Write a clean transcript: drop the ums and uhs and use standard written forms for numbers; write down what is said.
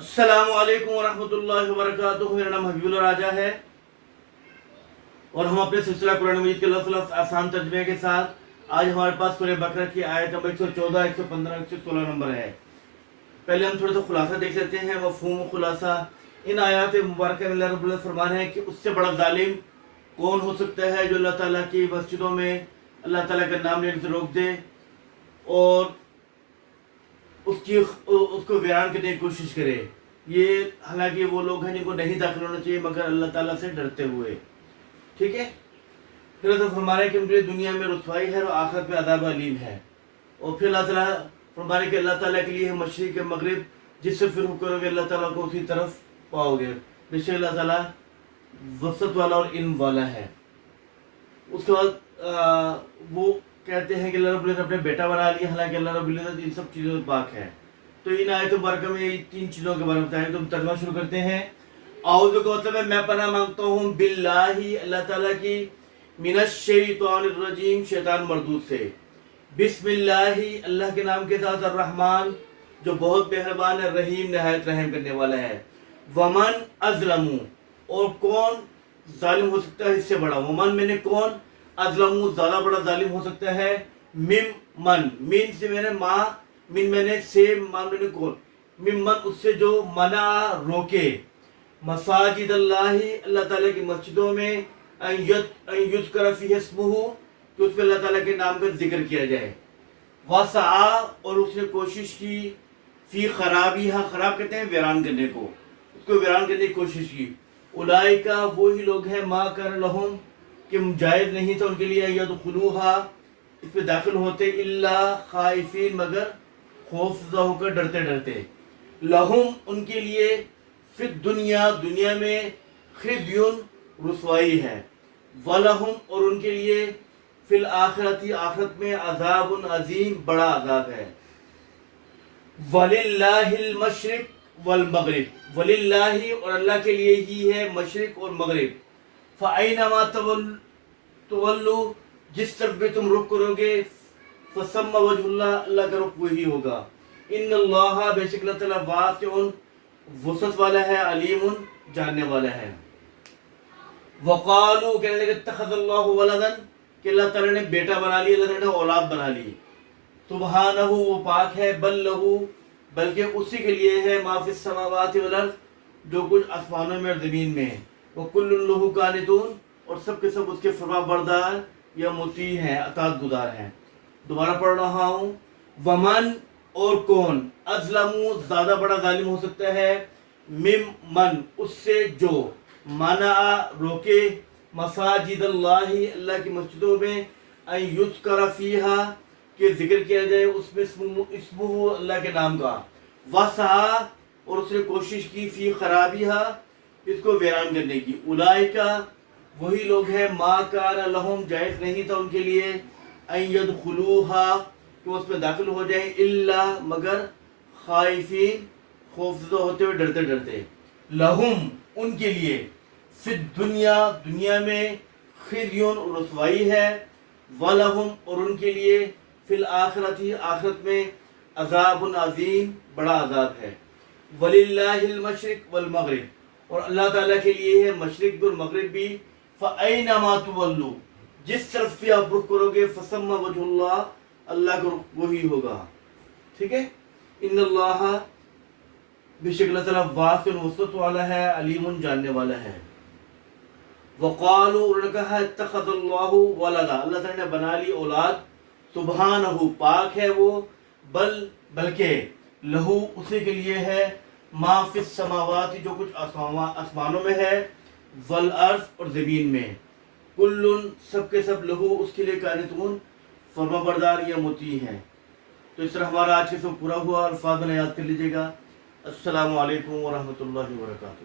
السلام علیکم ورحمۃ اللہ وبرکاتہ۔ میرا نام حبیب اللہ راجہ ہے اور ہم اپنے سلسلہ قرآن مجید کے لفظ آسان ترجمے کے ساتھ آج ہمارے پاس سورہ بقرہ کی آیت نمبر 114، 115، 116 نمبر ہے۔ پہلے ہم تھوڑا سا خلاصہ دیکھ لیتے ہیں، مفہوم و خلاصہ۔ ان آیات مبارکہ میں اللہ رب العزت فرمان ہے کہ اس سے بڑا ظالم کون ہو سکتا ہے جو اللہ تعالیٰ کی مسجدوں میں اللہ تعالیٰ کا نام لینے سے روک دے اور اس کو ویران کرنے کی کوشش کرے۔ یہ حالانکہ وہ لوگ ہیں جن کو نہیں داخل ہونا چاہیے مگر اللہ تعالیٰ سے ڈرتے ہوئے، ٹھیک ہے۔ پھر اللہ فرمانے کہ ان کے دنیا میں رسوائی ہے اور آخرت میں عذاب علیم ہے۔ اور پھر اللہ تعالیٰ فرمانے کہ اللہ تعالیٰ کے لیے ہے مشرق کے مغرب، جس سے پھر کرو گے اللہ تعالیٰ کو اسی طرف پاؤ گے۔ بے شک اللہ تعالیٰ وسط والا اور علم والا ہے۔ اس کے بعد وہ کہتے ہیں کہ اللہ رب العزت اپنے بیٹا بنا لیا، حالانکہ اللہ رب العزت ان سب چیزوں سے پاک ہے۔ تو ان آیت مبارکہ میں یہ تین چیزوں کے بارے میں بتایا، تو ہم ترجمہ شروع کرتے ہیں۔ اعوذ کا مطلب ہے میں پناہ مانگتا ہوں باللہ اللہ تعالیٰ کی، من الشیطان الرجیم شیطان مردود سے، بسم اللہ اللہ کے نام کے ساتھ، الرحمن جو بہت مہربان ہے، رحیم نہایت رحم کرنے والا ہے۔ ومن اظلم اور کون ظالم ہو سکتا ہے اس سے بڑا، ومن میں نے کون، اظلم زیادہ بڑا ظالم ہو سکتا ہے، من سے میں نے ماں، من میں نے سے، مان میں نے کون، ممن اس سے جو منع روکے، مساجد اللہ اللہ تعالیٰ کی مسجدوں میں، ان یذکر فیہ اسمہ کہ اس پہ اللہ تعالیٰ کے نام کا ذکر کیا جائے، وسعی اور اس نے کوشش کی، فی خرابیہا خراب کہتے ہیں ویران کرنے کو، اس کو ویران کرنے کی کوشش کی، اولئکا وہی لوگ ہیں ما کان لہم کہ جائز نہیں تھا ان کے لیے، یدخلوہا اس پہ داخل ہوتے، الا خائفین مگر خوف زدہ ہو کر ڈرتے ڈرتے، لہم ان کے لیے، فی الدنیا دنیا میں، خزیون رسوائی ہے، ولہم اور ان کے لیے، فی الآخرتی آخرت میں، عذاب عظیم بڑا عذاب ہے۔ وللہ المشرق والمغرب، وللہ اور اللہ کے لیے ہی ہے مشرق اور مغرب، فأینما تولوا جس طرف بھی تم رخ کرو گے، فثم وجہ اللہ اللہ کا رخ وہی ہوگا، ان اللہ بے شک اللہ تعالیٰ واسع وسعت والا ہے، علیم جاننے والا ہے۔ وقالوا کہنے لگے اتخذ اللہ ولدا کہ اللہ تعالیٰ نے بیٹا بنا لی، اللہ تعالیٰ نے اولاد بنا لی، سبحانہ وہ پاک ہے، بل لہو بلکہ اسی کے لیے ہے، ما فی السماوات والارض جو کچھ آسمانوں میں اور زمین میں، وکل لہو قانتون اور سب کے سب اس کے فرما بردار یا مطیع ہیں، اطاعت گزار ہیں۔ دوبارہ پڑھ رہا ہوں، ومن اور کون، اظلم زیادہ بڑا ظالم ہو سکتا ہے، ممن اس سے جو، منع روکے، مساجد اللہ اللہ کی مسجدوں میں، ان یذکر فیہا کہ ذکر کیا جائے اس میں، اسمہ اللہ کے نام کا، وسعی اور اس نے کوشش کی، فی خرابیہا اس کو ویران کرنے کی، اولئکا وہی لوگ ہیں، ما کان لہم جائز نہیں تھا ان کے لیے، ان یدخلوہا کہ اس میں داخل ہو جائیں، الا مگر خائفین خوفزدہ ہوتے ہوئے ڈرتے ڈرتے، لہم ان کے لیے، فی الدنیا دنیا میں، خزیون رسوائی ہے، ولہم اور ان کے لیے، فی الآخرتی آخرت میں، عذاب عظیم بڑا عذاب ہے۔ وللہ المشرق والمغرب اور اللہ تعالیٰ کے لیے ہے مشرق بھی اور مغرب بھی، فأینما تولوا جس طرف بھی آپ رخ کرو گے، فثم وجہ اللہ اللہ کا رخ وہی ہوگا، ٹھیک ہے۔ ان اللہ بے شک اللہ تعالیٰ واسع وسعت والا ہے، علیم جاننے والا ہے۔ وقالوا انہوں نے کہا اتخذ اللہ ولدا اللہ تعالیٰ نے بنا لی اولاد، سبحانہ پاک ہے وہ، بلکہ لہو اسی کے لیے ہے، ما فی السماوات جو کچھ آسمانوں میں ہے، والارض اور زمین میں، کل سب کے سب، لہو اس کے لیے، قانتون فرما بردار یا مطیع ہیں۔ تو اس طرح ہمارا آج کے سب پورا ہوا، الفاظ میں یاد کر لیجیے گا۔ السلام علیکم ورحمۃ اللہ وبرکاتہ۔